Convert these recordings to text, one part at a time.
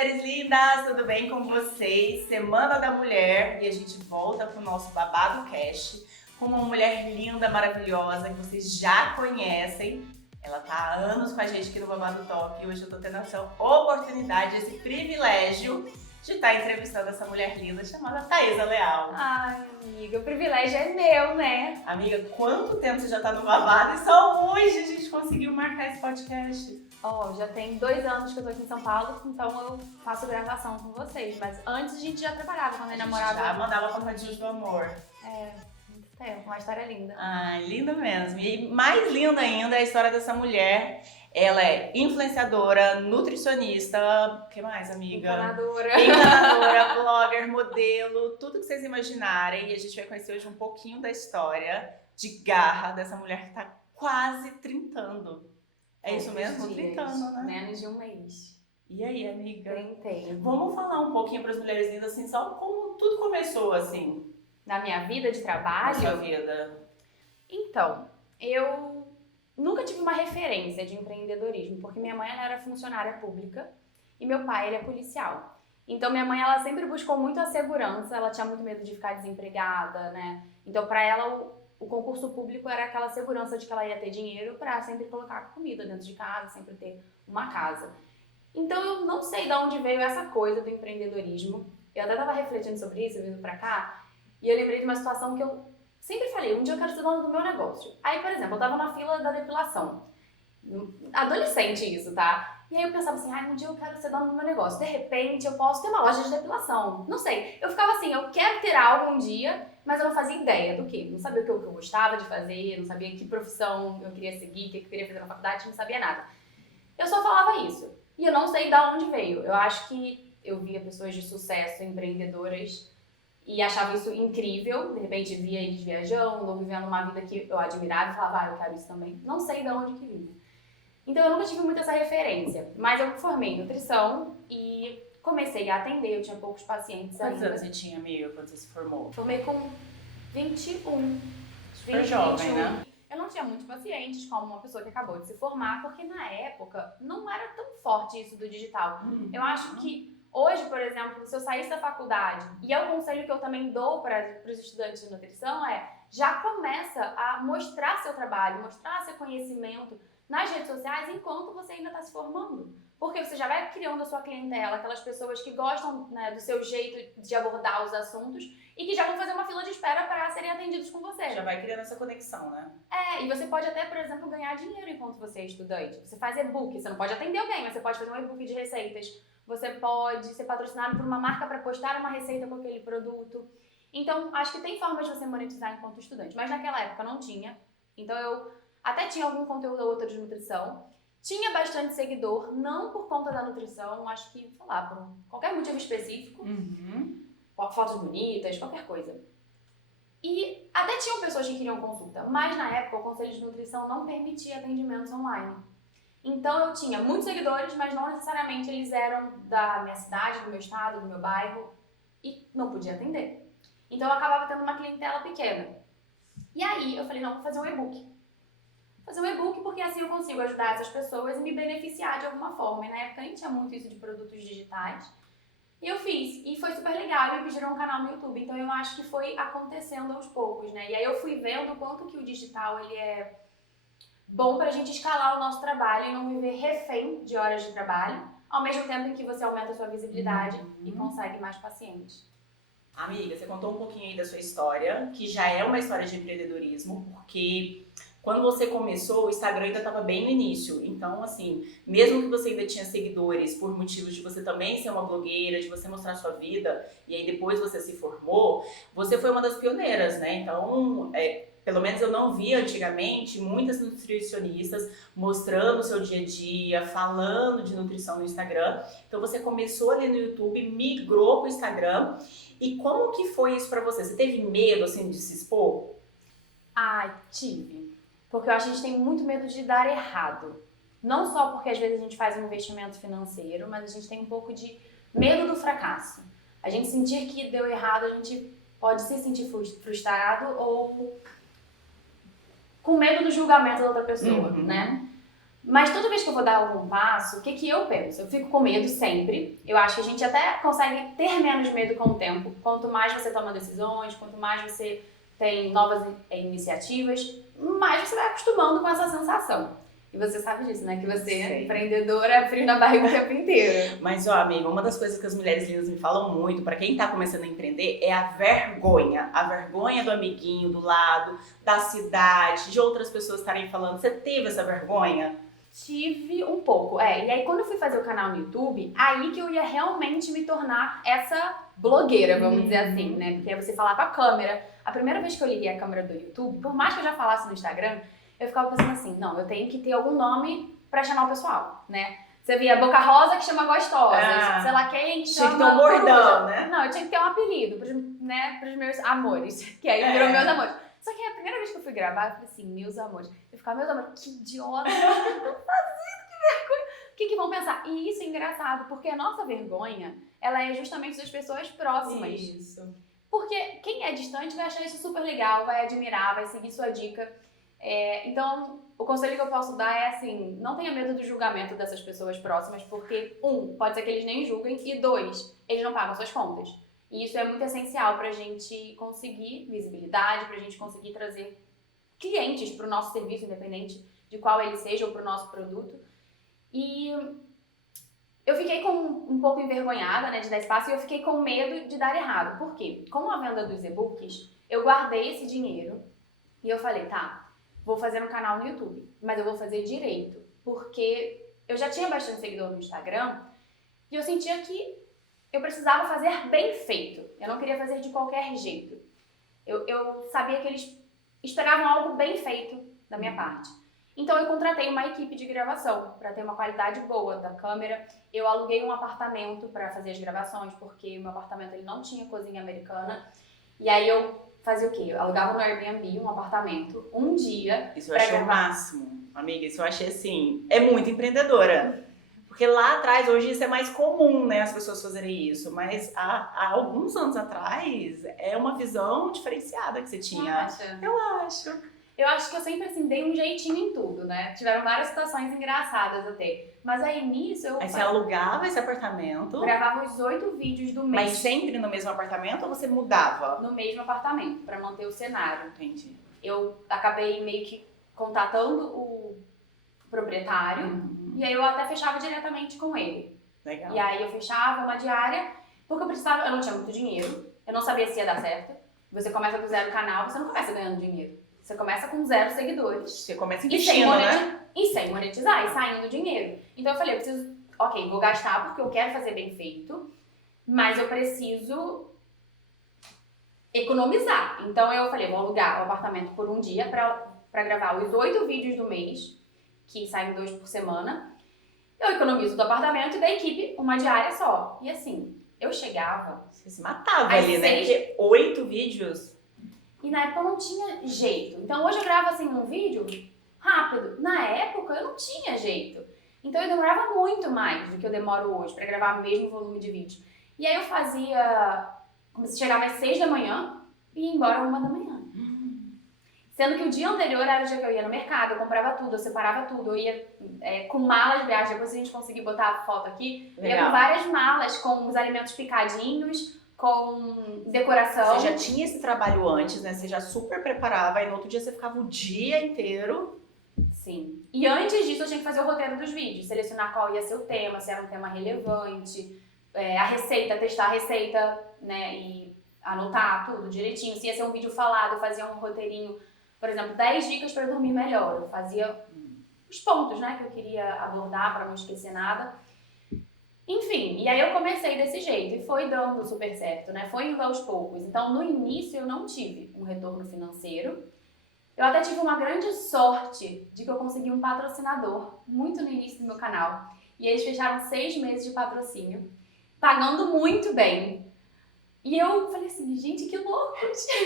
mulheres lindas! Tudo bem com vocês? Semana da Mulher e a gente volta com o nosso Babado Cast com uma mulher linda, maravilhosa que vocês já conhecem. Ela tá há anos com a gente aqui no Babado Top e hoje eu tô tendo essa oportunidade, esse privilégio de estar entrevistando essa mulher linda chamada Thaisa Leal. Ai, amiga, o privilégio é meu, né? Amiga, quanto tempo você já tá no Babado e só hoje a gente conseguiu marcar esse podcast? Já tem 2 anos que eu tô aqui em São Paulo, então eu faço gravação com vocês. Mas antes a gente já trabalhava, quando eu namorava. Já mandava contadinhos do amor. Muito tempo, uma história linda. Ai, linda mesmo. E mais linda ainda é a história dessa mulher. Ela é influenciadora, nutricionista, o que mais, amiga? Encanadora, blogger, modelo, tudo que vocês imaginarem. E a gente vai conhecer hoje um pouquinho da história de garra dessa mulher que tá quase trintando. É isso mesmo? Trintando, né? Menos de um mês. E aí, amiga? Trintei. Vamos falar um pouquinho para as mulheres lindas, assim, só como tudo começou, assim, Na minha vida de trabalho? na sua vida. Então, eu nunca tive uma referência de empreendedorismo, porque minha mãe ela era funcionária pública e meu pai ele é policial. Então minha mãe ela sempre buscou muito a segurança, ela tinha muito medo de ficar desempregada, né? Então para ela o concurso público era aquela segurança de que ela ia ter dinheiro para sempre colocar comida dentro de casa, sempre ter uma casa. Então eu não sei de onde veio essa coisa do empreendedorismo. Eu até estava refletindo sobre isso, vindo para cá, e eu lembrei de uma situação que eu sempre falei, um dia eu quero ser dona do meu negócio. Aí, por exemplo, eu tava na fila da depilação. Adolescente isso, tá? E aí eu pensava assim, um dia eu quero ser dona do meu negócio. De repente eu posso ter uma loja de depilação. Não sei. Eu ficava assim, eu quero ter algo um dia, mas eu não fazia ideia do quê. Não sabia o que eu gostava de fazer, não sabia que profissão eu queria seguir, o que eu queria fazer na faculdade, não sabia nada. Eu só falava isso. E eu não sei de onde veio. Eu acho que eu via pessoas de sucesso, empreendedoras, e achava isso incrível, de repente via eles viajando ou vivendo uma vida que eu admirava e falava, eu quero isso também. Não sei de onde que vinha. Então eu nunca tive muito essa referência, mas eu formei em nutrição e comecei a atender, eu tinha poucos pacientes Quantos ainda. anos você tinha, amiga, quando você se formou? Formei com 21. Super jovem, né? Eu não tinha muitos pacientes como uma pessoa que acabou de se formar, porque na época não era tão forte isso do digital. Eu acho que hoje, por exemplo, se eu saísse da faculdade, e é o conselho que eu também dou para os estudantes de nutrição, já começa a mostrar seu trabalho, mostrar seu conhecimento nas redes sociais enquanto você ainda está se formando. Porque você já vai criando a sua clientela, aquelas pessoas que gostam, né, do seu jeito de abordar os assuntos e que já vão fazer uma fila de espera para serem atendidos com você. Já vai criando essa conexão, né? E você pode até, por exemplo, ganhar dinheiro enquanto você é estudante. Você faz e-book, você não pode atender alguém, mas você pode fazer um e-book de receitas. Você pode ser patrocinado por uma marca para postar uma receita com aquele produto. Então, acho que tem formas de você monetizar enquanto estudante. Mas naquela época não tinha. Então, eu até tinha algum conteúdo ou outro de nutrição. Tinha bastante seguidor, não por conta da nutrição. Acho que, sei lá, por qualquer motivo específico. Fotos bonitas, qualquer coisa. E até tinham pessoas que queriam consulta. Mas, na época, o Conselho de Nutrição não permitia atendimentos online. Então eu tinha muitos seguidores, mas não necessariamente eles eram da minha cidade, do meu estado, do meu bairro, e não podia atender. Então eu acabava tendo uma clientela pequena. E aí eu falei, não, vou fazer um e-book. Fazer um e-book porque assim eu consigo ajudar essas pessoas e me beneficiar de alguma forma. E na época nem tinha muito isso de produtos digitais. E eu fiz, e foi super legal, e me pediram um canal no YouTube. Então eu acho que foi acontecendo aos poucos, né? E aí eu fui vendo o quanto que o digital ele é bom pra gente escalar o nosso trabalho e não viver refém de horas de trabalho, ao mesmo tempo em que você aumenta a sua visibilidade e consegue mais pacientes. Amiga, você contou um pouquinho aí da sua história, que já é uma história de empreendedorismo, porque quando você começou, o Instagram ainda estava bem no início. Então, assim, mesmo que você ainda tinha seguidores por motivos de você também ser uma blogueira, de você mostrar a sua vida, e aí depois você se formou, você foi uma das pioneiras, né? Então, pelo menos eu não via antigamente muitas nutricionistas mostrando o seu dia a dia, falando de nutrição no Instagram. Então você começou ali no YouTube, migrou para o Instagram. E como que foi isso para você? Você teve medo assim de se expor? Tive. Porque eu acho que a gente tem muito medo de dar errado. Não só porque às vezes a gente faz um investimento financeiro, mas a gente tem um pouco de medo do fracasso. A gente sentir que deu errado, a gente pode se sentir frustrado ou com medo do julgamento da outra pessoa, né? Mas toda vez que eu vou dar algum passo, o que que eu penso? Eu fico com medo sempre. Eu acho que a gente até consegue ter menos medo com o tempo. Quanto mais você toma decisões, quanto mais você tem novas iniciativas, mais você vai acostumando com essa sensação. E você sabe disso, né? Que você é empreendedora, é frio na barriga o tempo inteiro. Mas, ó, amiga, uma das coisas que as mulheres lindas me falam muito, pra quem tá começando a empreender, é a vergonha. A vergonha do amiguinho do lado, da cidade, de outras pessoas estarem falando. Você teve essa vergonha? Tive um pouco, E aí quando eu fui fazer o canal no YouTube, aí que eu ia realmente me tornar essa blogueira, vamos dizer assim, né? Porque aí você falar com a câmera. A primeira vez que eu liguei a câmera do YouTube, por mais que eu já falasse no Instagram, eu ficava pensando assim, não, eu tenho que ter algum nome pra chamar o pessoal, né? Você via Boca Rosa que chama Gostosa, sei lá quem que chama... Tinha que ter um bordão, né? Não, eu tinha que ter um apelido pros meus amores, que aí virou meus amores. Só que a primeira vez que eu fui gravar, eu falei assim, meus amores. Eu ficava, meus amores, que idiota, o que eu tô fazendo, que vergonha. O que vão pensar? E isso é engraçado, porque a nossa vergonha, ela é justamente das pessoas próximas. Isso. Porque quem é distante vai achar isso super legal, vai admirar, vai seguir sua dica. Então, o conselho que eu posso dar é assim, não tenha medo do julgamento dessas pessoas próximas, porque, pode ser que eles nem julguem, e 2, eles não pagam suas contas. E isso é muito essencial pra gente conseguir visibilidade, pra gente conseguir trazer clientes pro nosso serviço, independente de qual ele seja, ou pro nosso produto. E eu fiquei um pouco envergonhada, né, de dar espaço, e eu fiquei com medo de dar errado. Por quê? Com a venda dos e-books, eu guardei esse dinheiro e eu falei, tá, vou fazer um canal no YouTube, mas eu vou fazer direito, porque eu já tinha bastante seguidor no Instagram e eu sentia que eu precisava fazer bem feito. Eu não queria fazer de qualquer jeito. Eu sabia que eles esperavam algo bem feito da minha parte. Então eu contratei uma equipe de gravação para ter uma qualidade boa da câmera. Eu aluguei um apartamento para fazer as gravações, porque o meu apartamento ele não tinha cozinha americana. E aí eu fazia o quê? Eu alugava no Airbnb um apartamento, um dia. Isso eu achei o máximo, amiga. Isso eu achei assim, é muito empreendedora. Porque lá atrás, hoje isso é mais comum, né, as pessoas fazerem isso. Mas há alguns anos atrás, é uma visão diferenciada que você tinha. Você acha? Eu acho. Eu acho que eu sempre, assim, dei um jeitinho em tudo, né? Tiveram várias situações engraçadas até. Mas aí, nisso, eu Aí você alugava esse apartamento. gravava os 8 vídeos do mês. Mas sempre no mesmo apartamento ou você mudava? No mesmo apartamento, pra manter o cenário. Entendi. Eu acabei meio que contatando o proprietário. E aí eu até fechava diretamente com ele. Legal. E aí eu fechava uma diária, porque eu não tinha muito dinheiro, eu não sabia se ia dar certo. Você começa do zero canal, você não começa ganhando dinheiro. Você começa com 0 seguidores. Você começa investindo, né? E sem monetizar, e saindo dinheiro. Então eu falei, eu preciso, vou gastar porque eu quero fazer bem feito, mas eu preciso economizar. Então eu falei, vou alugar o apartamento por um dia pra gravar os 8 vídeos do mês, que saem 2 por semana. Eu economizo do apartamento e da equipe uma diária só. E assim, eu chegava... Você se matava às ali, né? 6. Porque 8 vídeos... E na época eu não tinha jeito. Então hoje eu gravo assim um vídeo rápido. Na época eu não tinha jeito. Então eu demorava muito mais do que eu demoro hoje pra gravar o mesmo volume de vídeo. E aí eu fazia... Chegava às 6 da manhã e ia embora às 1 da manhã. Sendo que o dia anterior era o dia que eu ia no mercado, eu comprava tudo, eu separava tudo, eu ia com malas de viagem, depois a gente conseguir botar a foto aqui, eu ia com várias malas, com os alimentos picadinhos, com decoração. Você já tinha esse trabalho antes, né? Você já super preparava, e no outro dia você ficava o dia inteiro. Sim. E antes disso eu tinha que fazer o roteiro dos vídeos, selecionar qual ia ser o tema, se era um tema relevante, a receita, testar a receita, né? E anotar tudo direitinho. Se ia ser um vídeo falado, eu fazia um roteirinho. Por exemplo, 10 dicas para dormir melhor. Eu fazia os pontos, né, que eu queria abordar para não esquecer nada. Enfim, e aí eu comecei desse jeito e foi dando super certo, né? Foi indo aos poucos. Então, no início eu não tive um retorno financeiro. Eu até tive uma grande sorte de que eu consegui um patrocinador muito no início do meu canal. E eles fecharam 6 meses de patrocínio, pagando muito bem. E eu falei assim, gente, que louco!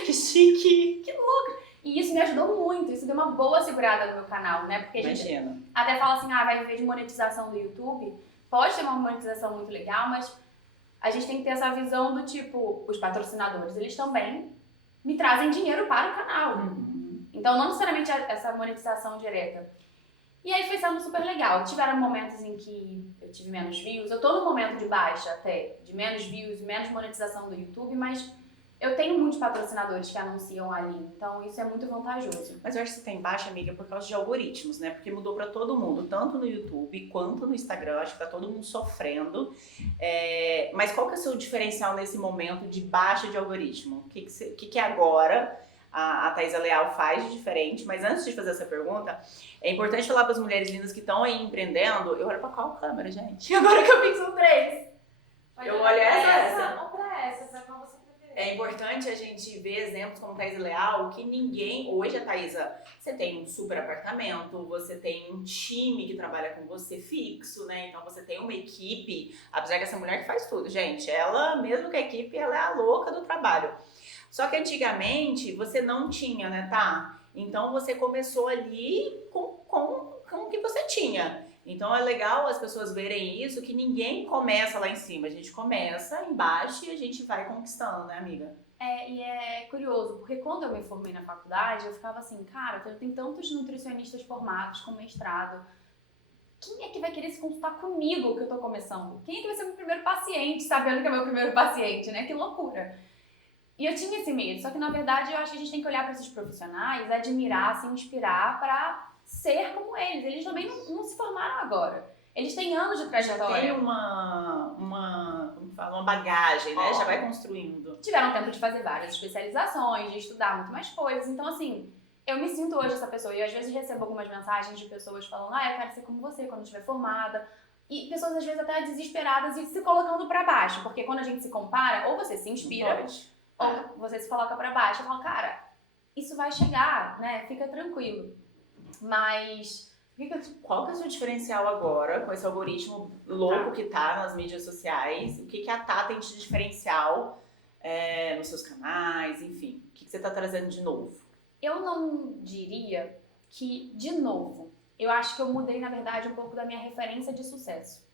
Que chique! Que louco! E isso me ajudou muito, isso deu uma boa segurada no meu canal, né? Porque a gente até fala assim, vai viver de monetização do YouTube. Pode ter uma monetização muito legal, mas a gente tem que ter essa visão do tipo, os patrocinadores, eles também me trazem dinheiro para o canal. Então, não necessariamente essa monetização direta. E aí foi sendo super legal. Tiveram momentos em que eu tive menos views. Eu tô no momento de baixa até, de menos views, menos monetização do YouTube, mas eu tenho muitos patrocinadores que anunciam ali, então isso é muito vantajoso. Mas eu acho que você tem baixa, amiga, por causa de algoritmos, né? Porque mudou pra todo mundo, tanto no YouTube quanto no Instagram. Acho que tá todo mundo sofrendo. Mas qual que é o seu diferencial nesse momento de baixa de algoritmo? O que agora a Thaisa Leal faz de diferente? Mas antes de fazer essa pergunta, é importante falar para as mulheres lindas que estão aí empreendendo. Eu olho pra qual câmera, gente? Agora que eu fiz um 3. Eu olho essa. Ou pra essa, pra qual você preferir. É importante a gente ver exemplos como Thaisa Leal, que ninguém... Hoje, a Thaisa, você tem um super apartamento, você tem um time que trabalha com você fixo, né? Então, você tem uma equipe, apesar que essa mulher que faz tudo, gente. Ela, mesmo que a equipe, ela é a louca do trabalho. Só que antigamente, você não tinha, né, tá? Então, você começou ali com o que você tinha. Então é legal as pessoas verem isso, que ninguém começa lá em cima, a gente começa embaixo e a gente vai conquistando, né, amiga? E é curioso, porque quando eu me formei na faculdade, eu ficava assim, cara, tem tantos nutricionistas formados com mestrado, quem é que vai querer se consultar comigo que eu tô começando? Quem é que vai ser o meu primeiro paciente, sabendo que é o meu primeiro paciente, né? Que loucura! E eu tinha esse medo, só que na verdade eu acho que a gente tem que olhar para esses profissionais, admirar, se inspirar para ser como eles. Eles também não se formaram agora. Eles têm anos de trajetória. Tem uma bagagem, né? Já vai construindo. Tiveram tempo de fazer várias especializações, de estudar muito mais coisas. Então, assim, eu me sinto hoje essa pessoa. E às vezes recebo algumas mensagens de pessoas falando, eu quero ser como você quando estiver formada. E pessoas às vezes até desesperadas e se colocando pra baixo. Porque quando a gente se compara, ou você se inspira, ou você se coloca pra baixo. Eu falo, cara, isso vai chegar, né? Fica tranquilo. Mas qual que é o seu diferencial agora, com esse algoritmo louco que tá nas mídias sociais? O que a Tá tem de diferencial nos seus canais, enfim? O que você tá trazendo de novo? Eu não diria que, de novo, eu acho que eu mudei, na verdade, um pouco da minha referência de sucesso.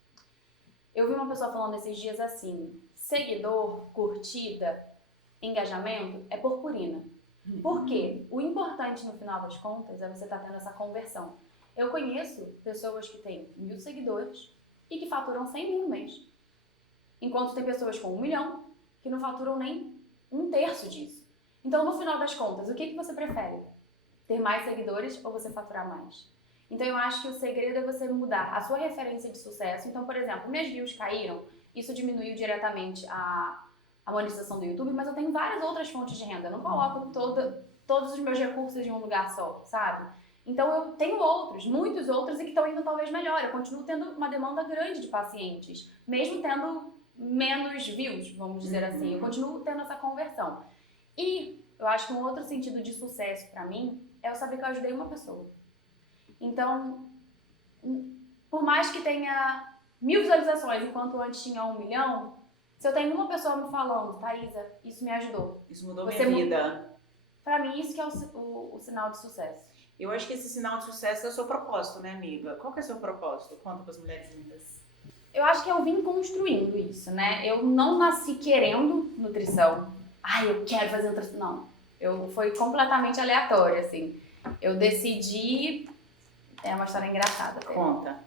Eu vi uma pessoa falando esses dias assim, seguidor, curtida, engajamento é purpurina. Por quê? O importante no final das contas é você estar tendo essa conversão. Eu conheço pessoas que têm 1.000 seguidores e que faturam 100 mil no mês. Enquanto tem pessoas com 1 milhão que não faturam nem 1/3 disso. Então, no final das contas, o que você prefere? Ter mais seguidores ou você faturar mais? Então, eu acho que o segredo é você mudar a sua referência de sucesso. Então, por exemplo, minhas views caíram, isso diminuiu diretamente a monetização do YouTube, mas eu tenho várias outras fontes de renda. Eu não coloco todos os meus recursos em um lugar só, sabe? Então eu tenho outros, muitos outros, e que estão indo talvez melhor. Eu continuo tendo uma demanda grande de pacientes, mesmo tendo menos views, vamos dizer assim. Eu continuo tendo essa conversão. E eu acho que um outro sentido de sucesso pra mim é eu saber que eu ajudei uma pessoa. Então, por mais que tenha 1.000 visualizações, enquanto antes tinha 1 milhão, se eu tenho uma pessoa me falando, Thaisa, isso me ajudou. Isso mudou minha vida. Pra mim, isso que é o sinal de sucesso. Eu acho que esse sinal de sucesso é o seu propósito, né, amiga? Qual que é o seu propósito? Conta para as mulheres lindas. Eu acho que eu vim construindo isso, né? Eu não nasci querendo nutrição. Eu quero fazer nutrição. Não. Foi completamente aleatório, assim. Eu decidi... É uma história engraçada até. Conta.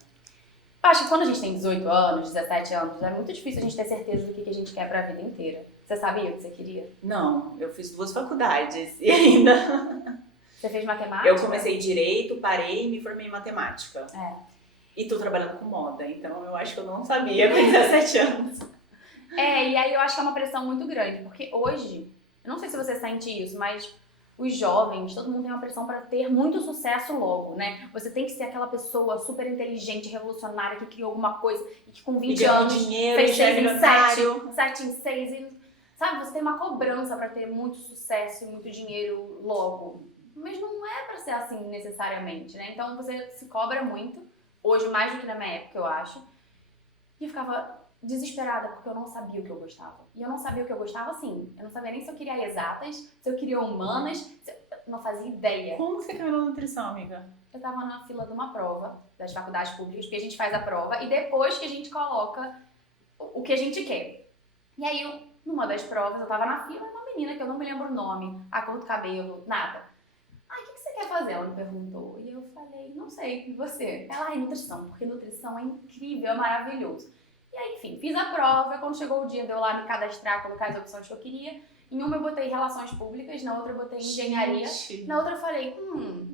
Eu acho que quando a gente tem 18 anos, 17 anos, é muito difícil a gente ter certeza do que a gente quer pra vida inteira. Você sabia o que você queria? Não, eu fiz 2 faculdades e ainda... Você fez matemática? Eu comecei direito, parei e me formei em matemática. E tô trabalhando com moda, então eu acho que eu não sabia com 17 anos. E aí eu acho que é uma pressão muito grande, porque hoje, eu não sei se você sente isso, mas os jovens, todo mundo tem uma pressão para ter muito sucesso logo, né? Você tem que ser aquela pessoa super inteligente, revolucionária, que criou alguma coisa e que com 20 anos dinheiro, fez 6 em milionário. 7 em 6 e... Sabe, você tem uma cobrança para ter muito sucesso e muito dinheiro logo. Mas não é pra ser assim necessariamente, né? Então você se cobra muito, hoje mais do que na minha época, eu acho. E eu ficava desesperada porque eu não sabia o que eu gostava. E eu não sabia o que eu gostava assim. Eu não sabia nem se eu queria exatas, se eu queria humanas, eu não fazia ideia. Como que você caiu na nutrição, amiga? Eu tava na fila de uma prova das faculdades públicas, porque a gente faz a prova e depois que a gente coloca o que a gente quer. E aí, numa das provas, eu tava na fila, uma menina que eu não me lembro o nome, a cor do cabelo, nada. O que você quer fazer? Ela me perguntou. E eu falei, não sei, e você? Ela, nutrição, porque nutrição é incrível, é maravilhoso. E aí, enfim, fiz a prova, quando chegou o dia de eu lá me cadastrar, colocar as opções que eu queria, em uma eu botei relações públicas, na outra eu botei engenharia, na outra eu falei, vou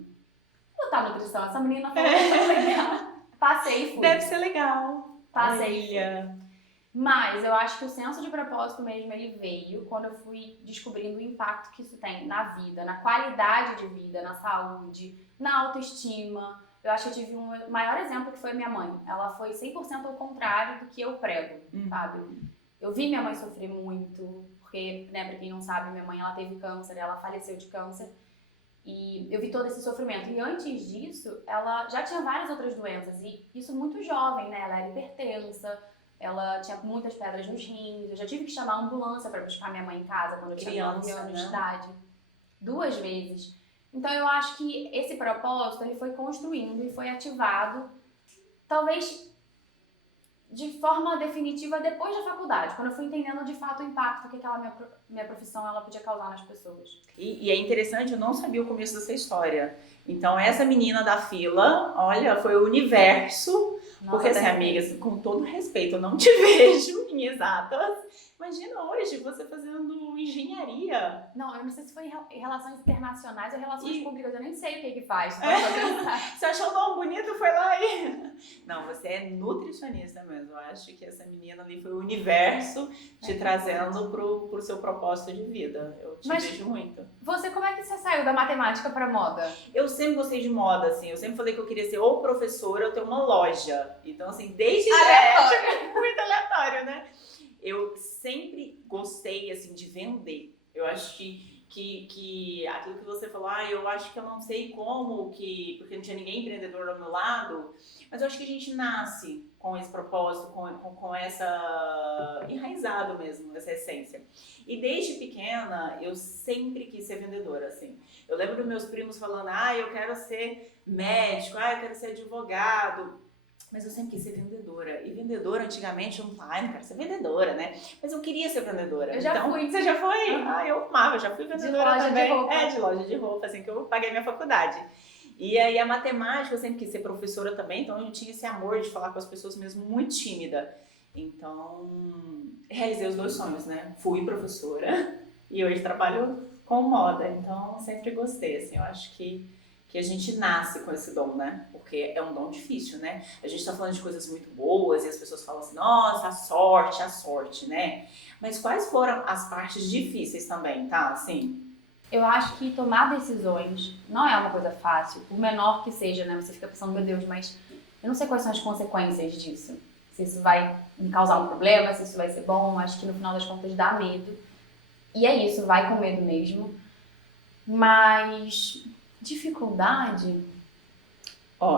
botar nutrição, essa menina falou que é legal. Passei e fui. Deve ser legal. Passei e fui. Mas eu acho que o senso de propósito mesmo, ele veio quando eu fui descobrindo o impacto que isso tem na vida, na qualidade de vida, na saúde, na autoestima. Eu acho que eu tive um maior exemplo que foi minha mãe. Ela foi 100% ao contrário do que eu prego, sabe? Eu vi minha mãe sofrer muito, porque, né, pra quem não sabe, minha mãe, ela teve câncer, ela faleceu de câncer. E eu vi todo esse sofrimento. E antes disso, ela já tinha várias outras doenças. E isso muito jovem, né? Ela era hipertensa, ela tinha muitas pedras nos rins. Eu já tive que chamar a ambulância para buscar minha mãe em casa quando eu tinha 9 anos de idade. 2 vezes. Então eu acho que esse propósito, ele foi construindo e foi ativado, talvez de forma definitiva depois da faculdade, quando eu fui entendendo de fato o impacto que aquela minha profissão ela podia causar nas pessoas. E é interessante, eu não sabia o começo dessa história. Então essa menina da fila, olha, foi o universo. Nossa, porque assim, amigas, com todo respeito, eu não te vejo em exatas. Imagina hoje você fazendo engenharia. Não, eu não sei se foi em relações internacionais ou relações públicas, eu nem sei o que faz. Você achou tão bonito, foi lá e... Não, você é nutricionista mesmo. Eu acho que essa menina ali foi o universo te trazendo pro seu propósito de vida. Eu te vejo muito. Você, como é que você saiu da matemática pra moda? Eu sempre gostei de moda, assim. Eu sempre falei que eu queria ser ou professora ou ter uma loja. Então, assim, desde muito aleatório, né? Eu sempre gostei, assim, de vender. Eu acho que aquilo que você falou, eu acho que eu não sei como, porque não tinha ninguém empreendedor ao meu lado, mas eu acho que a gente nasce com esse propósito, com essa... enraizado mesmo, essa essência. E desde pequena, eu sempre quis ser vendedora, assim. Eu lembro dos meus primos falando, eu quero ser médico, eu quero ser advogado. Mas eu sempre quis ser vendedora. E vendedora, antigamente, eu não falava, não quero ser vendedora, né? Mas eu queria ser vendedora. Eu já fui. Você já foi? Eu amava, já fui vendedora de também. De roupa. De loja de roupa, assim, que eu paguei minha faculdade. E aí a matemática, eu sempre quis ser professora também, então eu tinha esse amor de falar com as pessoas mesmo muito tímida. Então, realizei os 2 sonhos, né? Fui professora e hoje trabalho com moda. Então, sempre gostei, assim, eu acho que a gente nasce com esse dom, né? Porque é um dom difícil, né? A gente tá falando de coisas muito boas e as pessoas falam assim, nossa, a sorte, né? Mas quais foram as partes difíceis também, tá? Assim... Eu acho que tomar decisões não é uma coisa fácil, por menor que seja, né? Você fica pensando, meu Deus, mas eu não sei quais são as consequências disso. Se isso vai me causar um problema, se isso vai ser bom. Acho que no final das contas dá medo. E é isso, vai com medo mesmo. Mas... dificuldade?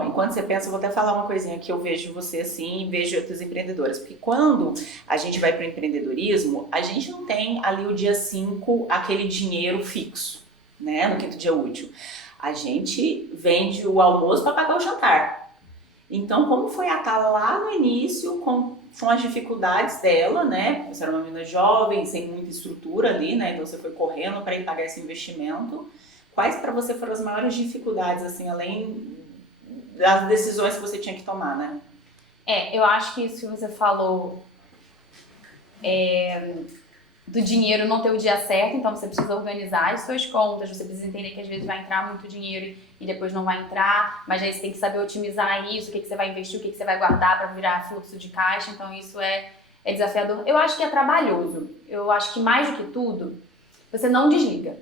Enquanto você pensa, eu vou até falar uma coisinha que eu vejo você assim, vejo outras empreendedoras. Porque quando a gente vai para o empreendedorismo, a gente não tem ali o dia 5 aquele dinheiro fixo, né? No 5º dia útil. A gente vende o almoço para pagar o jantar. Então, como foi a Tha lá no início, com as dificuldades dela, né? Você era uma menina jovem, sem muita estrutura ali, né? Então você foi correndo para ir pagar esse investimento. Quais para você foram as maiores dificuldades, assim, além das decisões que você tinha que tomar, né? Eu acho que isso que você falou do dinheiro não ter o dia certo, então você precisa organizar as suas contas, você precisa entender que às vezes vai entrar muito dinheiro e depois não vai entrar, mas aí você tem que saber otimizar isso, o que você vai investir, o que você vai guardar para virar fluxo de caixa, então isso é desafiador. Eu acho que é trabalhoso, eu acho que mais do que tudo, você não desliga.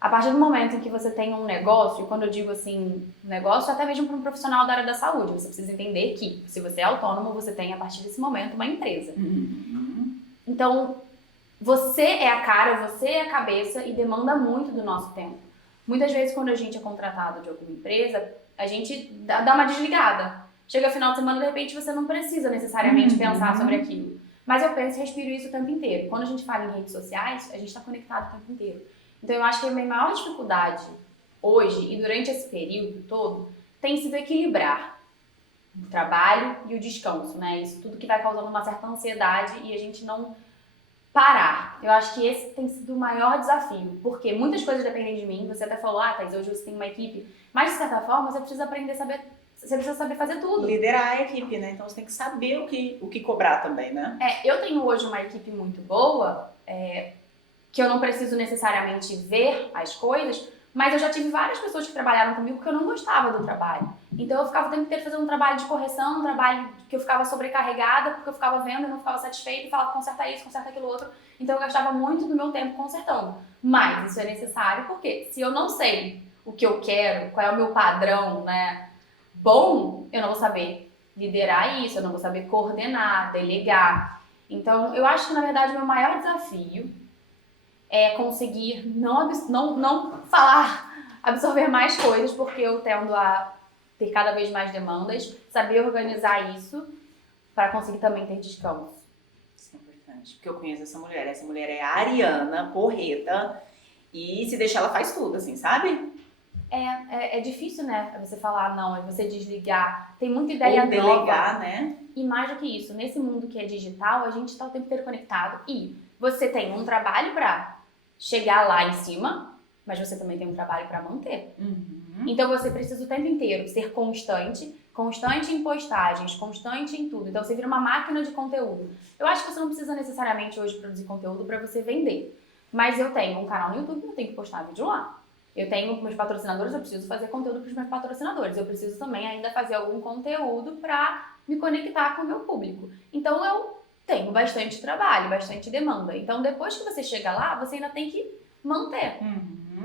A partir do momento em que você tem um negócio, e quando eu digo assim, negócio, até mesmo para um profissional da área da saúde, você precisa entender que se você é autônomo, você tem a partir desse momento uma empresa. Então, você é a cara, você é a cabeça e demanda muito do nosso tempo. Muitas vezes quando a gente é contratado de alguma empresa, a gente dá uma desligada. Chega final de semana, de repente você não precisa necessariamente pensar sobre aquilo. Mas eu penso e respiro isso o tempo inteiro. Quando a gente fala em redes sociais, a gente está conectado o tempo inteiro. Então eu acho que a minha maior dificuldade hoje e durante esse período todo tem sido equilibrar o trabalho e o descanso, né? Isso tudo que vai causando uma certa ansiedade e a gente não Parar. Eu acho que esse tem sido o maior desafio, porque muitas coisas dependem de mim. Você até falou, Thaís, hoje você tem uma equipe, mas de certa forma você precisa aprender a saber, você precisa saber fazer tudo. Liderar a equipe, né? Então você tem que saber o que cobrar também, né? Eu tenho hoje uma equipe muito boa, que eu não preciso necessariamente ver as coisas, mas eu já tive várias pessoas que trabalharam comigo que eu não gostava do trabalho. Então eu ficava o tempo inteiro fazendo um trabalho de correção, um trabalho que eu ficava sobrecarregada, porque eu ficava vendo e não ficava satisfeita e falava conserta isso, conserta aquilo outro. Então eu gastava muito do meu tempo consertando. Mas isso é necessário porque se eu não sei o que eu quero, qual é o meu padrão, né, bom, eu não vou saber liderar isso, eu não vou saber coordenar, delegar. Então eu acho que na verdade o meu maior desafio é conseguir não falar, absorver mais coisas, porque eu tendo a ter cada vez mais demandas, saber organizar isso para conseguir também ter descanso. Isso é importante, porque eu conheço essa mulher. Essa mulher é ariana, porreta, e se deixar ela faz tudo, assim, sabe? É difícil, né? Você falar não, é você desligar. Tem muita ideia Ou delegar, nova. né? E mais do que isso, nesse mundo que é digital, a gente está o tempo inteiro conectado e você tem um trabalho para chegar lá em cima, mas você também tem um trabalho para manter. Então você precisa o tempo inteiro ser constante em postagens, constante em tudo. Então você vira uma máquina de conteúdo. Eu acho que você não precisa necessariamente hoje produzir conteúdo para você vender. Mas eu tenho um canal no YouTube, eu tenho que postar vídeo lá. Eu tenho meus patrocinadores, eu preciso fazer conteúdo para os meus patrocinadores. Eu preciso também ainda fazer algum conteúdo para me conectar com o meu público. Então eu tenho bastante trabalho, bastante demanda. Então depois que você chega lá, você ainda tem que manter,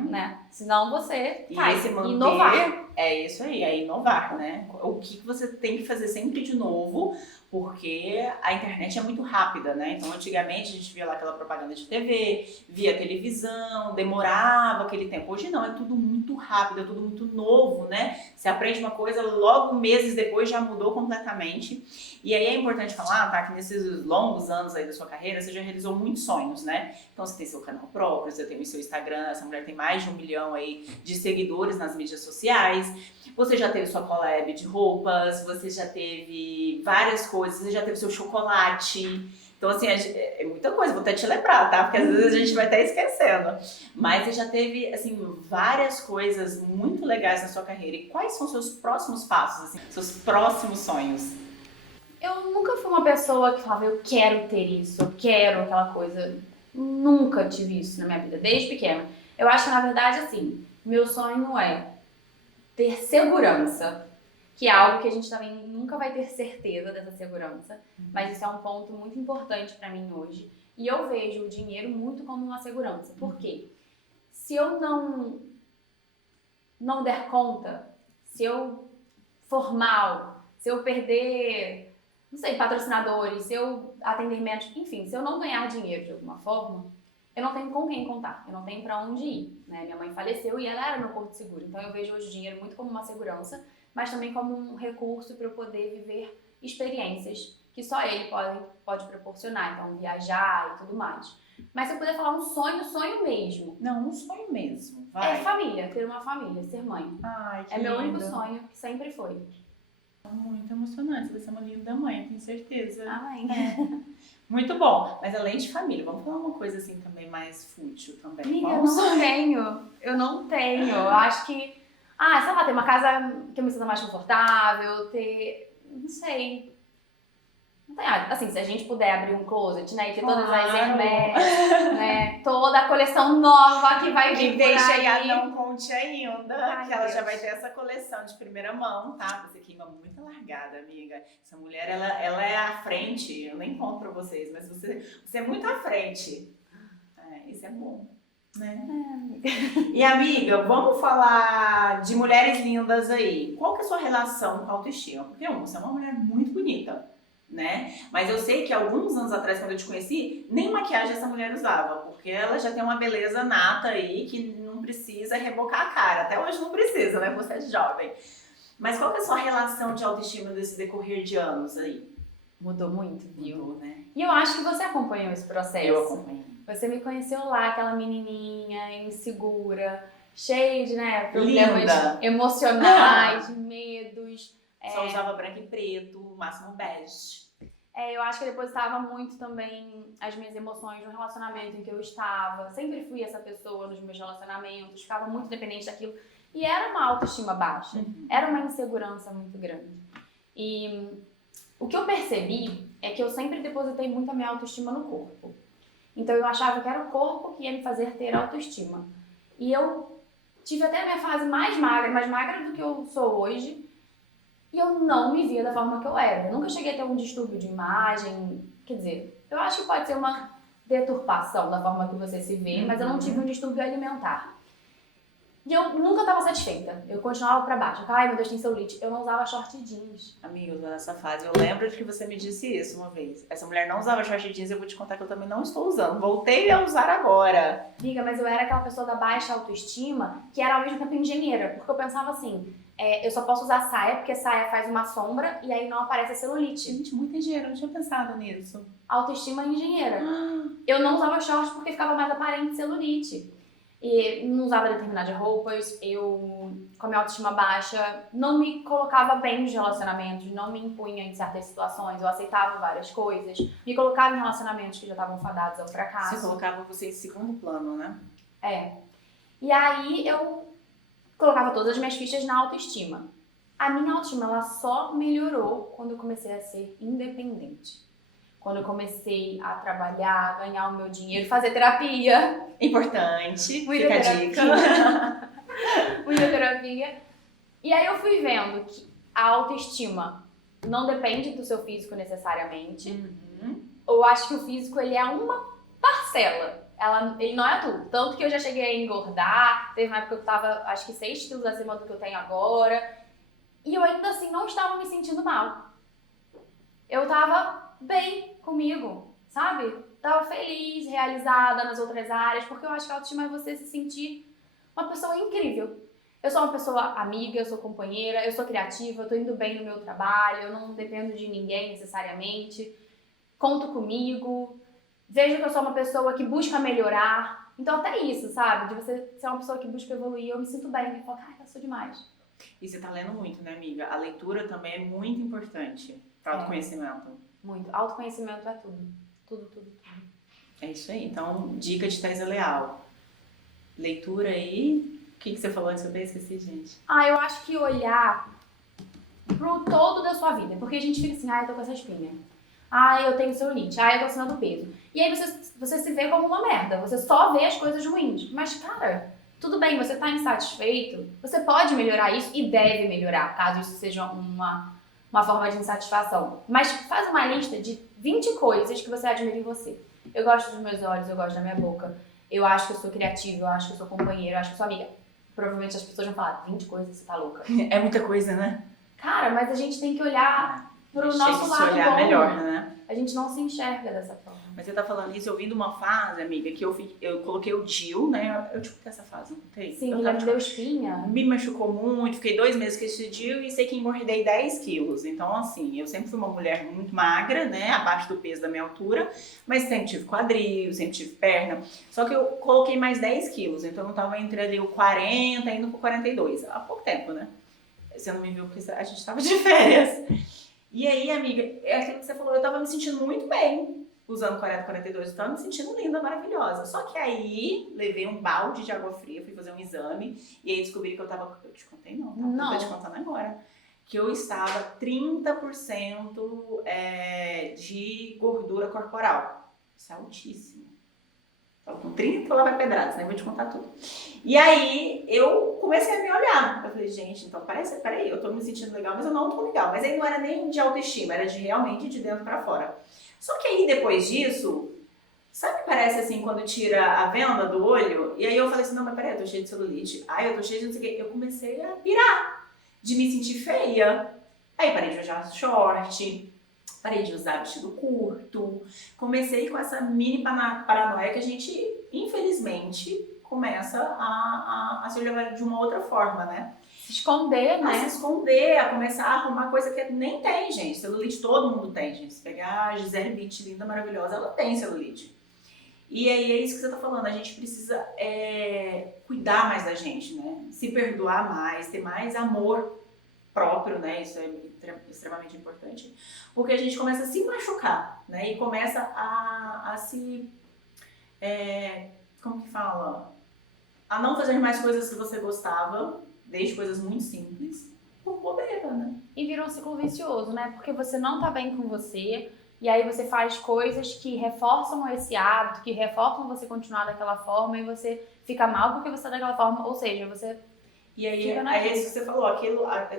né? Senão você vai inovar. É isso aí, é inovar, né? O que você tem que fazer sempre de novo, porque a internet é muito rápida, né? Então, antigamente a gente via lá aquela propaganda de TV, via televisão, demorava aquele tempo. Hoje não, é tudo muito rápido, é tudo muito novo, né? Você aprende uma coisa, logo meses depois já mudou completamente. E aí é importante falar, tá, que nesses longos anos aí da sua carreira, você já realizou muitos sonhos, né? Então você tem seu canal próprio, você tem o seu Instagram, essa mulher tem mais de 1 milhão aí de seguidores nas mídias sociais. Você já teve sua collab de roupas, você já teve várias coisas, você já teve seu chocolate. Então, assim, é muita coisa, vou até te lembrar, tá? Porque às vezes a gente vai até esquecendo. Mas você já teve, assim, várias coisas muito legais na sua carreira. E quais são os seus próximos passos, assim, seus próximos sonhos? Eu nunca fui uma pessoa que falava, eu quero ter isso, eu quero aquela coisa. Nunca tive isso na minha vida, desde pequena. Eu acho que, na verdade, assim, meu sonho é ter segurança, que é algo que a gente também nunca vai ter certeza dessa segurança, mas isso é um ponto muito importante pra mim hoje. E eu vejo o dinheiro muito como uma segurança. Por quê? Se eu não der conta, se eu for mal, se eu perder, não sei, patrocinadores, se eu atender menos, enfim, se eu não ganhar dinheiro de alguma forma, eu não tenho com quem contar, eu não tenho pra onde ir, né? Minha mãe faleceu e ela era meu porto seguro, então eu vejo hoje o dinheiro muito como uma segurança, mas também como um recurso para eu poder viver experiências que só ele pode proporcionar, então viajar e tudo mais. Mas se eu puder falar um sonho mesmo. Não, um sonho mesmo, vai. É família, ter uma família, ser mãe. Ai, que é meu lindo. único sonho, que sempre foi. Muito emocionante, você vai ser uma linda mãe, eu tenho certeza. Amém. Muito bom, mas além de família, vamos falar uma coisa assim também mais fútil também. Amiga, Qual eu o não sonho? tenho. Eu não tenho. Eu acho que, sei lá, ter uma casa que eu me sinta mais confortável, não sei. Não tem nada. Assim, se a gente puder abrir um closet, né, e ter todas as Claro. Hermès, né, toda a coleção nova que vai vir Que por vem aí. chegar, não conte ainda, Ai, que ela já Deus. vai ter essa coleção de primeira mão, tá? Você queima muita largada, amiga. Essa mulher, ela é à frente, eu nem conto pra vocês, mas você é muito à frente. Isso é bom, né? E amiga, vamos falar de mulheres lindas aí. Qual que é a sua relação com a autoestima? Porque você é uma mulher muito bonita, né? Mas eu sei que alguns anos atrás, quando eu te conheci, nem maquiagem essa mulher usava, porque ela já tem uma beleza nata aí que não precisa rebocar a cara. Até hoje não precisa, né? Você é jovem. Mas qual que é a sua relação de autoestima nesse decorrer de anos aí? Mudou muito, viu? Mudou, né? E eu acho que você acompanhou esse processo. Eu acompanhei. Você me conheceu lá, aquela menininha insegura, cheia de, né, problemas Linda. emocionais, medos. Só usava branco e preto, máximo bege. Eu acho que eu depositava muito também as minhas emoções no relacionamento em que eu estava. Sempre fui essa pessoa nos meus relacionamentos, ficava muito dependente daquilo. E era uma autoestima baixa, era uma insegurança muito grande. E o que eu percebi é que eu sempre depositei muito a minha autoestima no corpo. Então eu achava que era o corpo que ia me fazer ter autoestima. E eu tive até a minha fase mais magra do que eu sou hoje. E eu não me via da forma que eu era. Eu nunca cheguei a ter um distúrbio de imagem. Quer dizer, eu acho que pode ser uma deturpação da forma que você se vê, mas eu não tive um distúrbio alimentar. E eu nunca estava satisfeita. Eu continuava pra baixo. Ai, meu Deus, tem celulite. Eu não usava short jeans. Amiga, eu tô nessa fase. Eu lembro de que você me disse isso uma vez. Essa mulher não usava short jeans, eu vou te contar que eu também não estou usando. Voltei a usar agora. Amiga, mas eu era aquela pessoa da baixa autoestima que era ao mesmo tempo engenheira. Porque eu pensava assim, eu só posso usar saia porque saia faz uma sombra e aí não aparece a celulite. Gente, muito engenheira, eu não tinha pensado nisso. Autoestima engenheira. Eu não usava short porque ficava mais aparente celulite. E não usava determinadas roupas, eu, com a minha autoestima baixa, não me colocava bem nos relacionamentos, não me impunha em certas situações, eu aceitava várias coisas, me colocava em relacionamentos que já estavam fadados ao fracasso. Você colocava você em segundo plano, né? E aí eu colocava todas as minhas fichas na autoestima. A minha autoestima, ela só melhorou quando eu comecei a ser independente. Quando eu comecei a trabalhar, ganhar o meu dinheiro, fazer terapia. Importante, Muita fica terapia. a dica. Muita terapia. E aí eu fui vendo que a autoestima não depende do seu físico necessariamente. Eu acho que o físico, ele é uma parcela. Ele não é tudo. Tanto que eu já cheguei a engordar. Teve uma época que eu tava, acho que 6 quilos acima do que eu tenho agora. E eu ainda assim não estava me sentindo mal. Eu tava bem comigo, sabe? Tava feliz, realizada nas outras áreas, porque eu acho que a autoestima é você se sentir uma pessoa incrível. Eu sou uma pessoa amiga, eu sou companheira, eu sou criativa, eu tô indo bem no meu trabalho, eu não dependo de ninguém necessariamente, conto comigo, vejo que eu sou uma pessoa que busca melhorar. Então até isso, sabe? De você ser uma pessoa que busca evoluir, eu me sinto bem, eu falo, ai, eu sou demais. E você tá lendo muito, né, amiga? A leitura também é muito importante para autoconhecimento. Muito. Autoconhecimento é tudo. Tudo. É isso aí. Então, dica de Thaisa Leal. Leitura aí. O que você falou antes? Eu bem esqueci, gente. Eu acho que olhar pro todo da sua vida. Porque a gente fica assim, eu tô com essa espinha. Eu tenho celulite. Eu tô acima do peso. E aí você se vê como uma merda. Você só vê as coisas ruins. Mas, cara, tudo bem, você tá insatisfeito. Você pode melhorar isso e deve melhorar, caso isso seja uma forma de insatisfação. Mas faz uma lista de 20 coisas que você admira em você. Eu gosto dos meus olhos, eu gosto da minha boca. Eu acho que eu sou criativa, eu acho que eu sou companheira, eu acho que eu sou amiga. Provavelmente as pessoas vão falar, 20 coisas, você tá louca. É muita coisa, né? Cara, mas a gente tem que olhar pro nosso lado bom. Tem que se olhar melhor, né? A gente não se enxerga dessa forma. Mas você tá falando isso, eu vim de uma fase, amiga, que eu coloquei o DIU, né? Eu tipo essa fase, não tem? Sim, que me deu espinha. Me machucou muito, fiquei 2 meses com esse DIU e sei que engordei 10 quilos. Então, assim, eu sempre fui uma mulher muito magra, né? Abaixo do peso da minha altura, mas sempre tive quadril, sempre tive perna. Só que eu coloquei mais 10 quilos, então eu tava entre ali o 40 indo pro 42. Há pouco tempo, né? Você não me viu porque a gente tava de férias. E aí, amiga, é aquilo que você falou, eu tava me sentindo muito bem usando 40, 42, eu tava me sentindo linda, maravilhosa. Só que aí, levei um balde de água fria, fui fazer um exame, e aí descobri que eu tava... Eu te contei não, tá? Não. Eu tô te contando agora. Que eu estava 30% de gordura corporal. Isso é altíssimo. Então, com 30 lá vai pedradas, né? Vou te contar tudo. E aí, eu comecei a me olhar. Eu falei, gente, então peraí, eu tô me sentindo legal, mas eu não tô legal. Mas aí não era nem de autoestima, era realmente de dentro pra fora. Só que aí, depois disso, sabe, parece assim, quando tira a venda do olho? E aí eu falei assim, não, mas peraí, eu tô cheia de celulite. Eu tô cheia de não sei o quê. Eu comecei a pirar, de me sentir feia. Aí parei de usar short, parei de usar vestido curto. Comecei com essa mini paranoia que a gente, infelizmente, começa a se olhar de uma outra forma, né? Se esconder, né? A se esconder, a começar a arrumar coisa que nem tem, gente. Celulite todo mundo tem, gente. Se pegar a Gisele Bündchen, linda, maravilhosa, ela tem celulite. E aí é isso que você tá falando, a gente precisa cuidar mais da gente, né? Se perdoar mais, ter mais amor próprio, né? Isso é extremamente importante, porque a gente começa a se machucar, né? E começa a se, como que fala? A não fazer mais coisas que você gostava, desde coisas muito simples, por bobeira, né? E vira um ciclo vicioso, né? Porque você não tá bem com você, e aí você faz coisas que reforçam esse hábito, que reforçam você continuar daquela forma, e você fica mal porque você tá daquela forma, ou seja, você E aí, fica na é isso que você falou,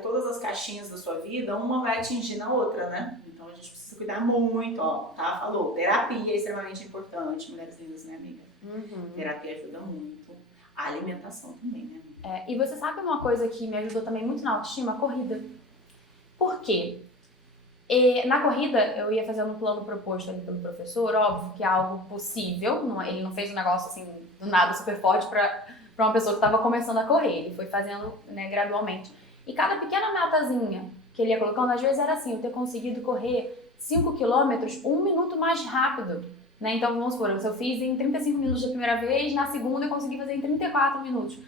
todas as caixinhas da sua vida, uma vai atingir na outra, né? Então a gente precisa cuidar muito, ó, tá? Falou, terapia é extremamente importante, mulheres lindas, né, amiga? Terapia ajuda muito. A alimentação também, né? E você sabe uma coisa que me ajudou também muito na autoestima? A corrida. Por quê? Na corrida, eu ia fazer um plano proposto ali pelo professor, óbvio que é algo possível, ele não fez um negócio assim, do nada, super forte para uma pessoa que estava começando a correr, ele foi fazendo, né, gradualmente. E cada pequena metazinha que ele ia colocando, às vezes era assim, eu ter conseguido correr 5 quilômetros 1 minuto mais rápido, né? Então, vamos supor, eu fiz em 35 minutos da primeira vez, na segunda eu consegui fazer em 34 minutos.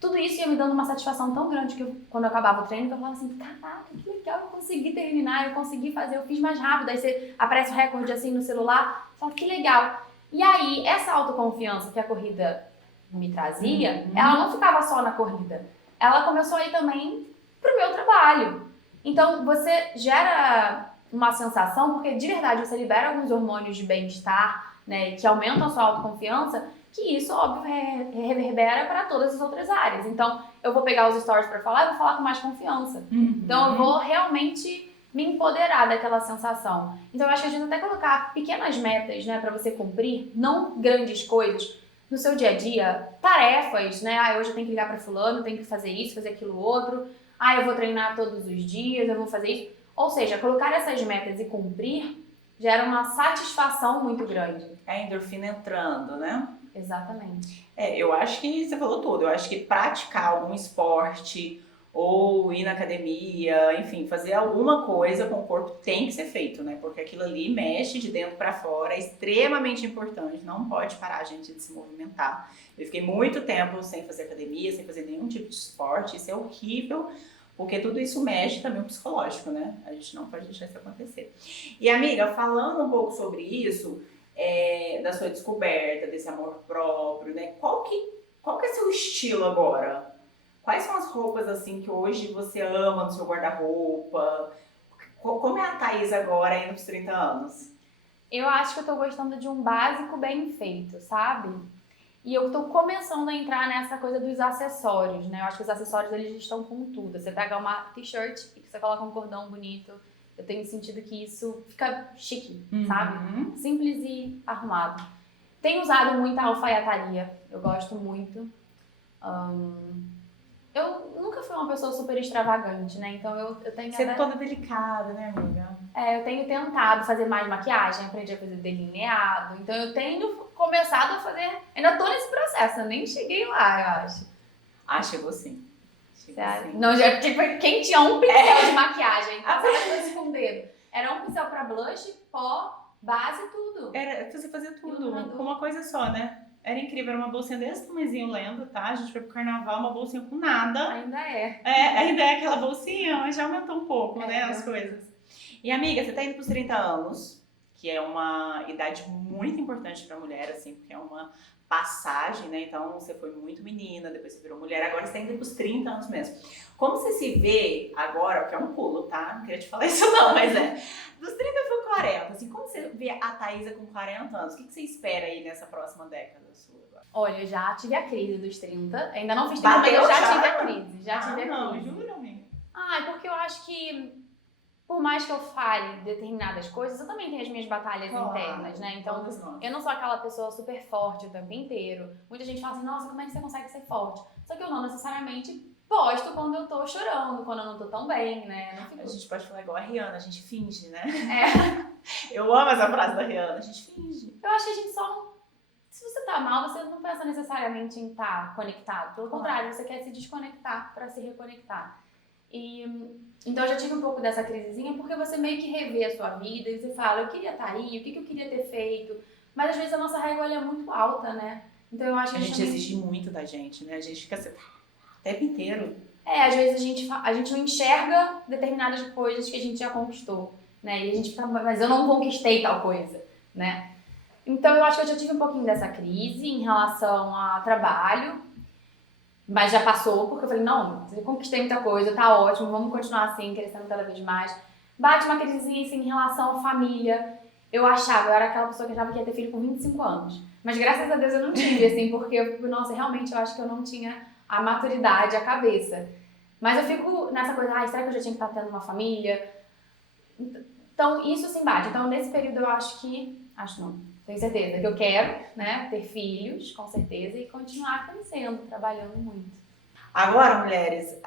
Tudo isso ia me dando uma satisfação tão grande que quando eu acabava o treino, eu falava assim, caraca, que legal, eu consegui terminar, eu consegui fazer, eu fiz mais rápido. Aí você aparece o recorde assim no celular, você fala, que legal. E aí, essa autoconfiança que a corrida me trazia, ela não ficava só na corrida. Ela começou a ir também pro meu trabalho. Então, você gera uma sensação, porque de verdade você libera alguns hormônios de bem-estar, né, que aumentam a sua autoconfiança, que isso, óbvio, reverbera para todas as outras áreas. Então, eu vou pegar os stories para falar e vou falar com mais confiança. Então, eu vou realmente me empoderar daquela sensação. Então, eu acho que a gente até colocar pequenas metas, né, para você cumprir, não grandes coisas, no seu dia a dia, tarefas, né? Hoje eu tenho que ligar para fulano, tenho que fazer isso, fazer aquilo outro. Eu vou treinar todos os dias, eu vou fazer isso. Ou seja, colocar essas metas e cumprir gera uma satisfação muito grande. É a endorfina entrando, né? Exatamente. Eu acho que você falou tudo. Eu acho que praticar algum esporte ou ir na academia, enfim, fazer alguma coisa com o corpo tem que ser feito, né? Porque aquilo ali mexe de dentro para fora, é extremamente importante, não pode parar a gente de se movimentar. Eu fiquei muito tempo sem fazer academia, sem fazer nenhum tipo de esporte, isso é horrível, porque tudo isso mexe também o psicológico, né? A gente não pode deixar isso acontecer. E amiga, falando um pouco sobre isso, da sua descoberta, desse amor próprio, né? Qual que é seu estilo agora? Quais são as roupas, assim, que hoje você ama no seu guarda-roupa? Como é a Thaís agora, indo pros 30 anos? Eu acho que eu tô gostando de um básico bem feito, sabe? E eu tô começando a entrar nessa coisa dos acessórios, né? Eu acho que os acessórios, eles estão com tudo. Você pega uma t-shirt e você coloca um cordão bonito. Eu tenho sentido que isso fica chique, sabe? Simples e arrumado. Tenho usado muita alfaiataria. Eu gosto muito. Eu nunca fui uma pessoa super extravagante, né? Então eu tenho... Você é toda delicada, né, amiga? Eu tenho tentado fazer mais maquiagem, aprendi a fazer delineado. Então eu tenho começado a fazer... Ainda tô nesse processo, eu nem cheguei lá, eu acho. Chegou sim. Não, já, tipo, quem tinha um pincel de maquiagem, passava coisa com o dedo. Era um pincel pra blush, pó, base, tudo. Você fazia tudo com uma coisa só, né? Era incrível, era uma bolsinha desse tamanhozinho, lembro, tá? A gente foi pro carnaval, uma bolsinha com nada. Ainda é. Ainda é aquela bolsinha, mas já aumentou um pouco, né, as coisas. E amiga, você tá indo pros 30 anos, que é uma idade muito importante pra mulher, assim, porque é uma passagem, né? Então você foi muito menina, depois você virou mulher, agora você tá indo pros 30 anos mesmo. Como você se vê agora, porque é um pulo, tá? Não queria te falar isso não, mas dos 30 pro 40, assim, como você vê a Thaísa com 40 anos? O que você espera aí nessa próxima década sua agora? Olha, eu já tive a crise dos 30, ainda não fiz 30, mas eu já tive a crise. Já tive a crise. Não, juro, amiga. Porque eu acho que, por mais que eu fale determinadas coisas, eu também tenho as minhas batalhas internas, né? Então, eu não sou aquela pessoa super forte o tempo inteiro. Muita gente fala assim, nossa, como é que você consegue ser forte? Só que eu não necessariamente posto quando eu tô chorando, quando eu não tô tão bem, né? A gente pode falar igual a Rihanna, a gente finge, né? Eu amo essa frase da Rihanna, a gente finge. Eu acho que a gente só... Se você tá mal, você não pensa necessariamente em estar conectado. Pelo contrário, você quer se desconectar pra se reconectar. Então eu já tive um pouco dessa crisezinha, porque você meio que revê a sua vida e você fala, eu queria estar aí, o que eu queria ter feito. Mas às vezes a nossa régua é muito alta, né? Então eu acho que a gente exige muito da gente, né? A gente fica assim, o tempo inteiro. Às vezes a gente não enxerga determinadas coisas que a gente já conquistou, né? E a gente fica, mas eu não conquistei tal coisa, né? Então eu acho que eu já tive um pouquinho dessa crise em relação a trabalho, mas já passou, porque eu falei, não, eu conquistei muita coisa, tá ótimo, vamos continuar assim, crescendo cada vez mais. Bate uma crisezinha assim em relação à família. Eu era aquela pessoa que achava que ia ter filho com 25 anos. Mas graças a Deus eu não tive, assim, porque, nossa, realmente eu acho que eu não tinha a maturidade, a cabeça. Mas eu fico nessa coisa, será que eu já tinha que estar tendo uma família? Então, isso se embate. Então, nesse período eu acho não, tenho certeza que eu quero, né, ter filhos, com certeza, e continuar crescendo, trabalhando muito. Agora, mulheres,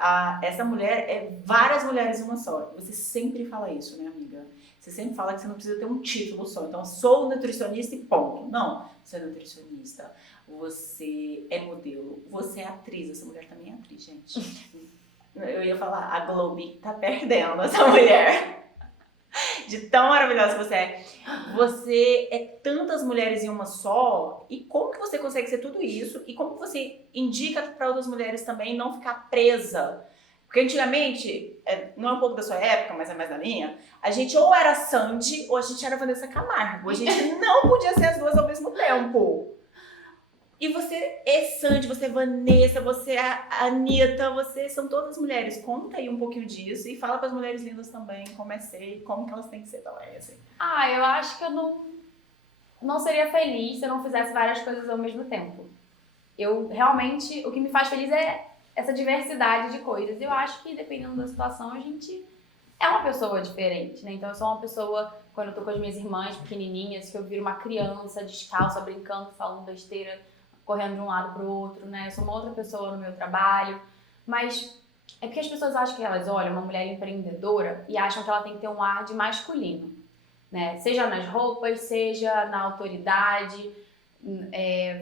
essa mulher é várias mulheres em uma só. Você sempre fala isso, né, amiga? Você sempre fala que você não precisa ter um título só. Então, sou nutricionista e ponto. Não, você é nutricionista, você é modelo, você é atriz. Essa mulher também é atriz, gente. Eu ia falar, a Globo tá perdendo essa mulher. De tão maravilhosa que você é. Você é tantas mulheres em uma só. E como que você consegue ser tudo isso? E como que você indica para outras mulheres também não ficar presa? Porque antigamente, não é um pouco da sua época, mas é mais da minha, a gente ou era Sandy ou a gente era Vanessa Camargo. A gente não podia ser as duas ao mesmo tempo. E você é Sandy, você é Vanessa, você é a Anitta, vocês são todas mulheres. Conta aí um pouquinho disso e fala para as mulheres lindas também como é ser, como que elas têm que ser também, assim. Eu acho que eu não seria feliz se eu não fizesse várias coisas ao mesmo tempo. Eu realmente, o que me faz feliz é essa diversidade de coisas. Eu acho que dependendo da situação a gente é uma pessoa diferente, né? Então eu sou uma pessoa, quando eu tô com as minhas irmãs pequenininhas, que eu viro uma criança descalça, brincando, falando besteira, correndo de um lado pro outro, né? Eu sou uma outra pessoa no meu trabalho, mas é porque as pessoas acham que elas olham uma mulher empreendedora e acham que ela tem que ter um ar de masculino, né? Seja nas roupas, seja na autoridade,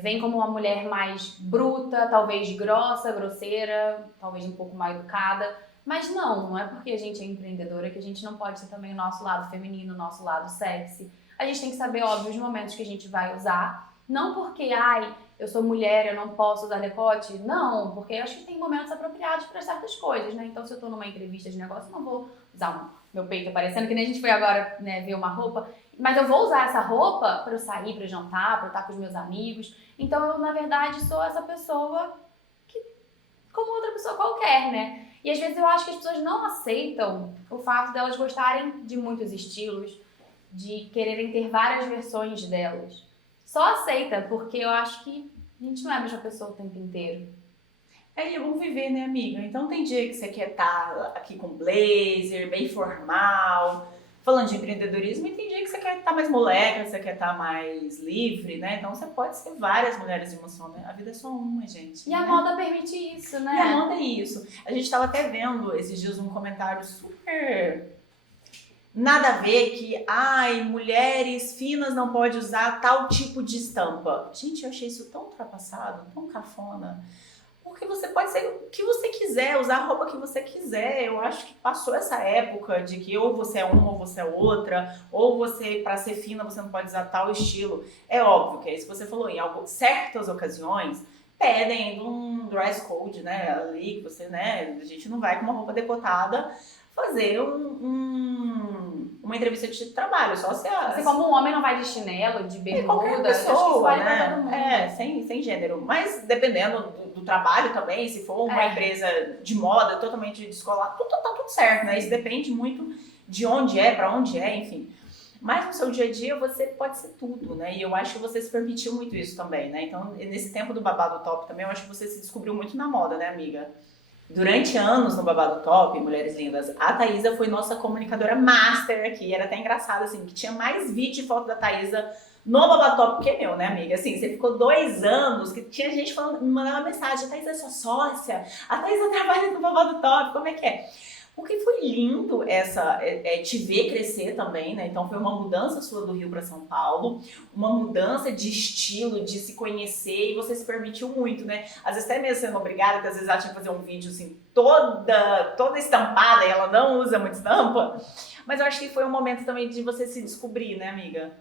vem como uma mulher mais bruta, talvez grossa, grosseira, talvez um pouco mal educada, mas não é porque a gente é empreendedora que a gente não pode ser também o nosso lado feminino, o nosso lado sexy. A gente tem que saber, óbvio, os momentos que a gente vai usar, não porque, eu sou mulher, eu não posso usar decote. Não, porque eu acho que tem momentos apropriados para certas coisas, né? Então, se eu tô numa entrevista de negócio, eu não vou usar meu peito aparecendo, que nem a gente foi agora, né, ver uma roupa. Mas eu vou usar essa roupa para eu sair, para eu jantar, para eu estar com os meus amigos. Então, eu, na verdade, sou essa pessoa que, como outra pessoa qualquer, né? E às vezes eu acho que as pessoas não aceitam o fato delas gostarem de muitos estilos, de quererem ter várias versões delas. Só aceita, porque eu acho que a gente não é a mesma pessoa o tempo inteiro. E vamos viver, né, amiga? Então tem dia que você quer estar aqui com blazer, bem formal, falando de empreendedorismo, e tem dia que você quer estar mais moleca, você quer estar mais livre, né? Então você pode ser várias mulheres de uma só, né? A vida é só uma, gente. E a moda permite isso, né? E a moda é isso. A gente estava até vendo esses dias um comentário super nada a ver que, mulheres finas não podem usar tal tipo de estampa. Gente, eu achei isso tão ultrapassado, tão cafona. Porque você pode ser o que você quiser, usar a roupa que você quiser. Eu acho que passou essa época de que ou você é uma ou você é outra, ou você, para ser fina, você não pode usar tal estilo. É óbvio que é isso que você falou, em certas ocasiões, pedem um dress code, né, ali, que você, né, a gente não vai com uma roupa decotada fazer uma entrevista de trabalho, só se Assim como um homem não vai de chinelo, de bermuda, qualquer pessoa, acho que isso vale né? pra todo mundo. Sem gênero. Mas dependendo do trabalho também, se for uma empresa de moda totalmente descolada, tá tudo certo, né? Isso depende muito de onde pra onde enfim. Mas no seu dia a dia você pode ser tudo, né? E eu acho que você se permitiu muito isso também, né? Então, nesse tempo do Babado Top também, eu acho que você se descobriu muito na moda, né, amiga? Durante anos no Babado Top, Mulheres Lindas, a Thaisa foi nossa comunicadora master aqui. Era até engraçado, assim, que tinha mais vídeo e foto da Thaisa no Babado Top que meu, né, amiga? Assim, você ficou 2 anos que tinha gente falando, me mandando mensagem, a Thaisa é sua sócia, a Thaisa trabalha no Babado Top, como é que é? Porque foi lindo te ver crescer também, né? Então foi uma mudança sua do Rio para São Paulo, uma mudança de estilo, de se conhecer, e você se permitiu muito, né? Às vezes até mesmo sendo obrigada, que às vezes ela tinha que fazer um vídeo assim, toda estampada, e ela não usa muito estampa. Mas eu acho que foi um momento também de você se descobrir, né, amiga?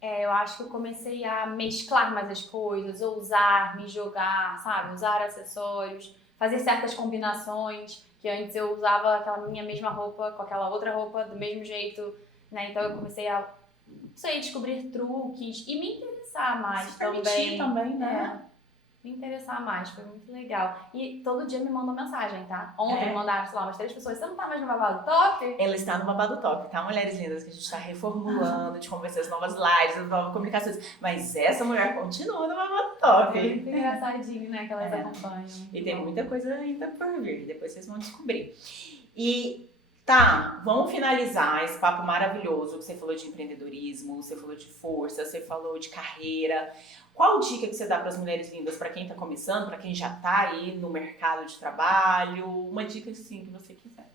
Eu acho que eu comecei a mesclar mais as coisas, ousar, me jogar, sabe? Usar acessórios. fazer certas combinações, que antes eu usava aquela minha mesma roupa com aquela outra roupa do mesmo jeito, né? Então eu comecei a, não sei, descobrir truques e me interessar mais Se permitir também, né? Me interessar mais, foi muito legal. E todo dia me mandam mensagem, tá? Ontem me mandaram, sei lá, umas 3 pessoas, você não tá mais no Babado Top? Ela está no Babado Top, tá? Mulheres lindas, que a gente tá reformulando, de convencer as novas lives, as novas comunicações. Mas essa mulher continua no Babado Top. É muito engraçadinho, né, que elas acompanham. E tem muita coisa ainda por vir, depois vocês vão descobrir. E tá, vamos finalizar esse papo maravilhoso que você falou de empreendedorismo, você falou de força, você falou de carreira. Qual dica que você dá para as mulheres lindas, para quem tá começando, para quem já tá aí no mercado de trabalho? Uma dica assim que você quiser.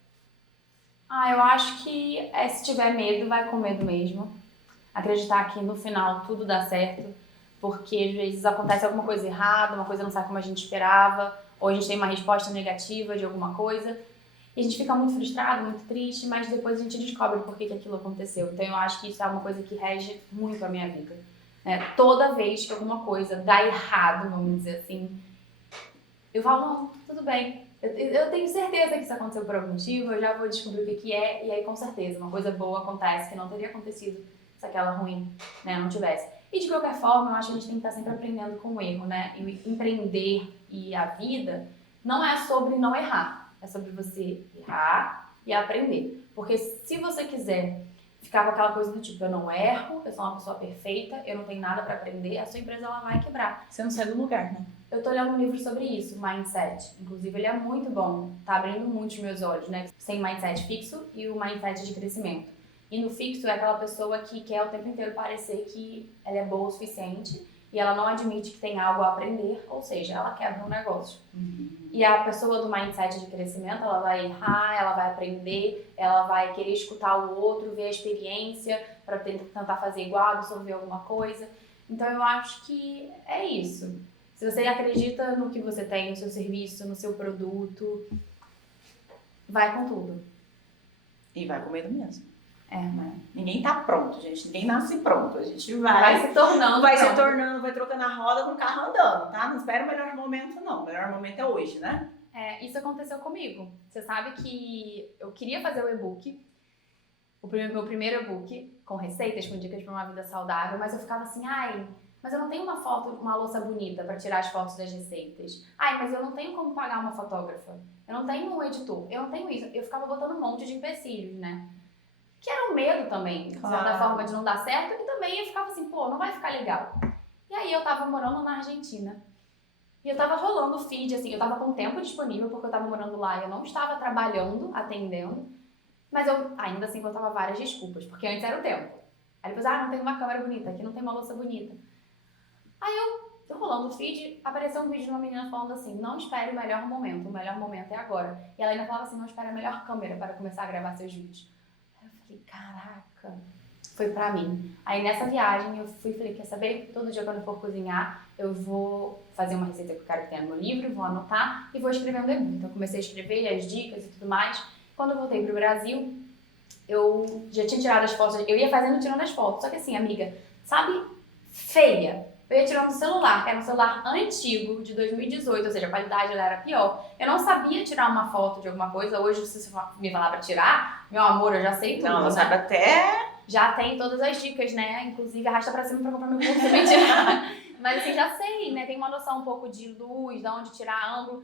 Eu acho que se tiver medo, vai com medo mesmo. Acreditar que no final tudo dá certo, porque às vezes acontece alguma coisa errada, uma coisa não sai como a gente esperava, ou a gente tem uma resposta negativa de alguma coisa, e a gente fica muito frustrado, muito triste, mas depois a gente descobre por que aquilo aconteceu. Então eu acho que isso é uma coisa que rege muito a minha vida. Toda vez que alguma coisa dá errado, vamos dizer assim, eu falo, não, tudo bem. Eu tenho certeza que isso aconteceu por algum motivo, eu já vou descobrir o que é, e aí com certeza uma coisa boa acontece que não teria acontecido se aquela ruim, né, não tivesse. E de qualquer forma, eu acho que a gente tem que estar sempre aprendendo com o erro, né? E empreender e a vida não é sobre não errar, é sobre você errar e aprender. Porque se você quiser ficar com aquela coisa do tipo, eu não erro, eu sou uma pessoa perfeita, eu não tenho nada para aprender, a sua empresa ela vai quebrar. Você não sai do lugar, né? Eu tô lendo um livro sobre isso, Mindset. Inclusive, ele é muito bom, tá abrindo muito os meus olhos, né? Tem Mindset fixo e o Mindset de crescimento. E no fixo é aquela pessoa que quer o tempo inteiro parecer que ela é boa o suficiente e ela não admite que tem algo a aprender, ou seja, ela quebra um negócio. E a pessoa do mindset de crescimento, ela vai errar, ela vai aprender, ela vai querer escutar o outro, ver a experiência para tentar fazer igual, absorver alguma coisa. Então eu acho que é isso. Se você acredita no que você tem, no seu serviço, no seu produto, vai com tudo. E vai com medo mesmo. Né? Ninguém tá pronto, gente. Ninguém nasce pronto. A gente vai se tornando. se tornando, vai trocando a roda com o carro andando, tá? Não espera o melhor momento, não. O melhor momento é hoje, né? Isso aconteceu comigo. Você sabe que eu queria fazer o e-book, meu primeiro e-book, com receitas, com dicas para uma vida saudável, mas eu ficava assim, mas eu não tenho uma louça bonita para tirar as fotos das receitas. Mas eu não tenho como pagar uma fotógrafa. Eu não tenho um editor. Eu não tenho isso. Eu ficava botando um monte de empecilhos, né? Que era um medo também, de certa forma, de não dar certo. E também eu ficava assim, não vai ficar legal. E aí eu tava morando na Argentina. E eu tava rolando o feed, assim, eu tava com tempo disponível, porque eu tava morando lá e eu não estava trabalhando, atendendo. Mas eu, ainda assim, contava várias desculpas, porque antes era o tempo. Aí depois, não tem uma câmera bonita, aqui não tem uma louça bonita. Aí eu rolando o feed, apareceu um vídeo de uma menina falando assim, não espere o melhor momento é agora. E ela ainda falava assim, não espere a melhor câmera para começar a gravar seus vídeos. Aí eu falei, caraca, foi pra mim. Aí nessa viagem eu falei, quer saber? Todo dia quando eu for cozinhar, eu vou fazer uma receita que eu quero que tenha no meu livro, vou anotar e vou escrever um e-book. Então eu comecei a escrever as dicas e tudo mais. Quando eu voltei pro Brasil, eu já tinha tirado as fotos, eu ia tirando as fotos. Só que assim, amiga, sabe, feia. Eu ia tirando no celular, que era um celular antigo, de 2018, ou seja, a qualidade era pior. Eu não sabia tirar uma foto de alguma coisa. Hoje, se você me falar pra tirar, meu amor, eu já sei tudo. Não, sabe até... Já tem todas as dicas, né? Inclusive, arrasta pra cima pra comprar meu curso também tirar. Mas assim, já sei, né? Tem uma noção um pouco de luz, de onde tirar ângulo.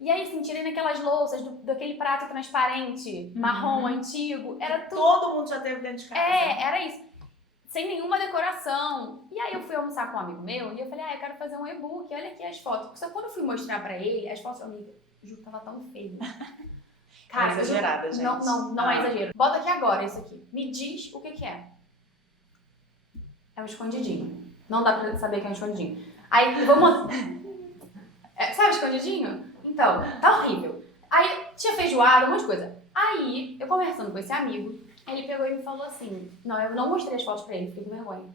E aí, assim, tirei naquelas louças, daquele prato transparente, marrom, antigo. Era tudo... Todo mundo já teve dentro de casa. Era isso. Sem nenhuma decoração. E aí eu fui almoçar com um amigo meu e eu falei, eu quero fazer um e-book, olha aqui as fotos. Só que quando eu fui mostrar pra ele, as fotos, amiga, juro que tava tão feio. Cara, é exagerada, gente. Não é exagero. Bota aqui agora isso aqui. Me diz o que é. É um escondidinho. Não dá pra saber que é um escondidinho. Aí, vamos... Sabe escondidinho? Então, tá horrível. Aí, tinha feijoada, um monte de coisa. Aí, eu conversando com esse amigo, ele pegou e me falou assim, não, eu não mostrei as fotos pra ele, fiquei com vergonha.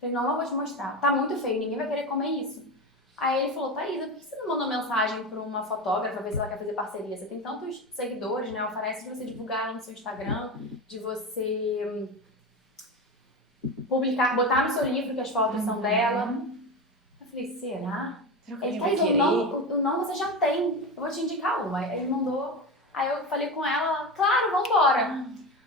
Falei, não vou te mostrar, tá muito feio, ninguém vai querer comer isso. Aí ele falou, Thaisa, por que você não mandou mensagem pra uma fotógrafa, ver se ela quer fazer parceria? Você tem tantos seguidores, né, oferece de você divulgar no seu Instagram, de você publicar, botar no seu livro que as fotos são dela. Eu falei, será? Ele, Thaís, o não você já tem, eu vou te indicar uma. Aí ele mandou, aí eu falei com ela, claro, vambora.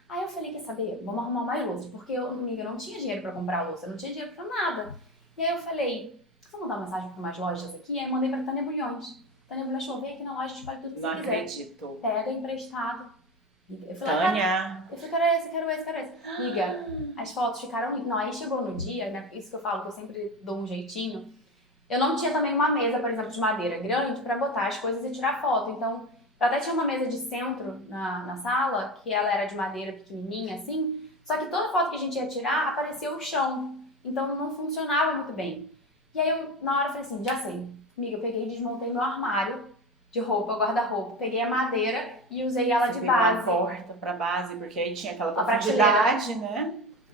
Aí eu falei, quer saber, vamos arrumar mais louças, porque eu, amiga, não tinha dinheiro pra comprar louça, não tinha dinheiro pra nada. E aí eu falei, vamos mandar mensagem pra umas lojas aqui? Aí eu mandei pra Tânia Bulhões. Tânia Bulhões falou, vem aqui na loja, escolhe tudo que Não você quiser. acredito. Pega emprestado. Eu falei, Tânia. eu falei, quero esse. Amiga, as fotos ficaram lindas. Não, aí chegou no dia, né, isso que eu falo, que eu sempre dou um jeitinho. Eu não tinha também uma mesa, por exemplo, de madeira grande pra botar as coisas e tirar foto. Então, eu até tinha uma mesa de centro na sala, que ela era de madeira pequenininha, assim. Só que toda foto que a gente ia tirar, aparecia o chão. Então, não funcionava muito bem. E aí, eu, na hora, eu falei assim, já sei. Amiga, eu peguei e desmontei meu armário de roupa, guarda-roupa. Peguei a madeira e usei ela de base. Uma porta pra base, porque aí tinha aquela A profundidade, né?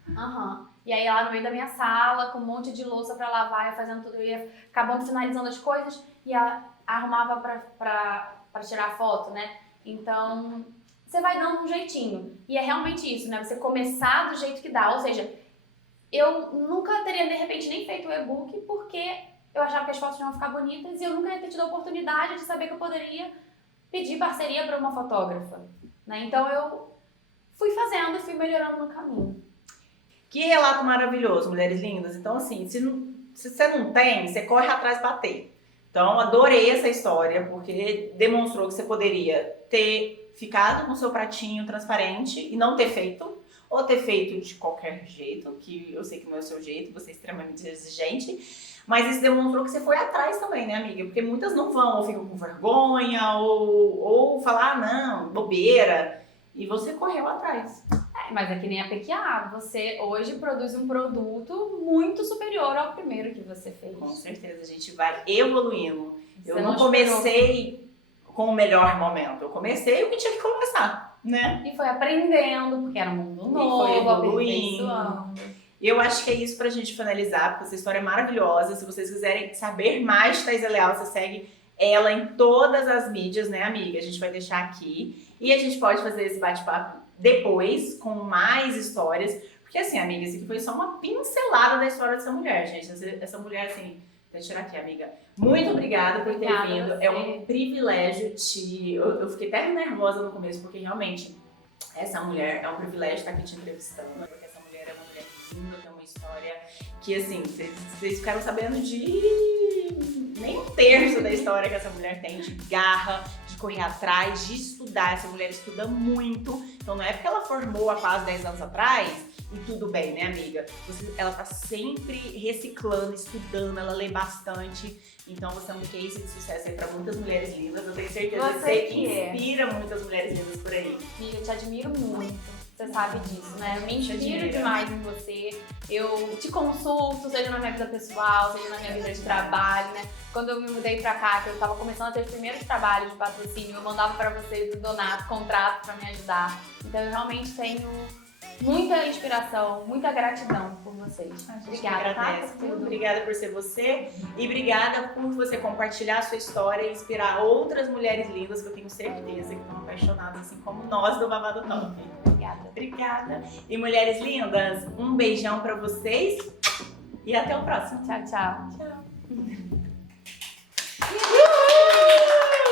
Aham. E aí lá no meio da minha sala, com um monte de louça pra lavar, eu fazendo tudo, eu ia acabando finalizando as coisas e arrumava pra tirar foto, né? Então, você vai dando um jeitinho. E é realmente isso, né? Você começar do jeito que dá. Ou seja, eu nunca teria, de repente, nem feito o e-book porque eu achava que as fotos iam ficar bonitas e eu nunca ia ter tido a oportunidade de saber que eu poderia pedir parceria para uma fotógrafa, né? Então eu fui fazendo e fui melhorando no caminho. Que relato maravilhoso, mulheres lindas. Então, assim, se você não tem, você corre atrás pra ter. Então, adorei essa história, porque demonstrou que você poderia ter ficado com o seu pratinho transparente e não ter feito, ou ter feito de qualquer jeito, que eu sei que não é o seu jeito, você é extremamente exigente, mas isso demonstrou que você foi atrás também, né, amiga? Porque muitas não vão, ou ficam com vergonha, ou falar, não, bobeira, e você correu atrás. Mas é que nem a PQA, você hoje produz um produto muito superior ao primeiro que você fez. Com certeza, a gente vai evoluindo. Você Eu não comecei com o melhor momento, eu comecei o que tinha que começar, né? E foi aprendendo, porque era um mundo novo, foi aperfeiçoando. Eu acho que é isso pra gente finalizar, porque essa história é maravilhosa. Se vocês quiserem saber mais de Thaisa Leal, você segue ela em todas as mídias, né, amiga? A gente vai deixar aqui. E a gente pode fazer esse bate-papo depois, com mais histórias. Porque assim, amiga, isso aqui foi só uma pincelada da história dessa mulher, gente. Essa mulher, assim, vou tirar aqui, amiga. Muito obrigada por ter vindo. É um privilégio eu fiquei até nervosa no começo, porque realmente essa mulher é um privilégio estar aqui te entrevistando. Porque essa mulher é uma mulher linda, tem uma história que, assim, vocês ficaram sabendo de nem um terço da história que essa mulher tem, de garra, de correr atrás, de estudar. Essa mulher estuda muito. Então não é porque ela formou há quase 10 anos atrás e tudo bem, né, amiga? Ela tá sempre reciclando, estudando, ela lê bastante. Então você é um case de sucesso aí pra muitas mulheres lindas. Eu tenho certeza que você inspira muitas mulheres lindas por aí. Amiga, eu te admiro muito. Você sabe disso, né? Eu me inspiro demais em você. Eu te consulto, seja na minha vida pessoal, seja na minha vida de trabalho, né? Quando eu me mudei pra cá, que eu tava começando a ter os primeiros trabalhos de patrocínio, eu mandava pra vocês o Donato, contrato pra me ajudar. Então eu realmente tenho muita inspiração, muita gratidão por vocês. Obrigada, tá? Obrigada por ser você e obrigada por você compartilhar a sua história e inspirar outras mulheres lindas que eu tenho certeza que estão apaixonadas, assim como nós do Babado Top. Obrigada. Obrigada. E mulheres lindas, um beijão pra vocês e até o próximo. Tchau, tchau. Tchau.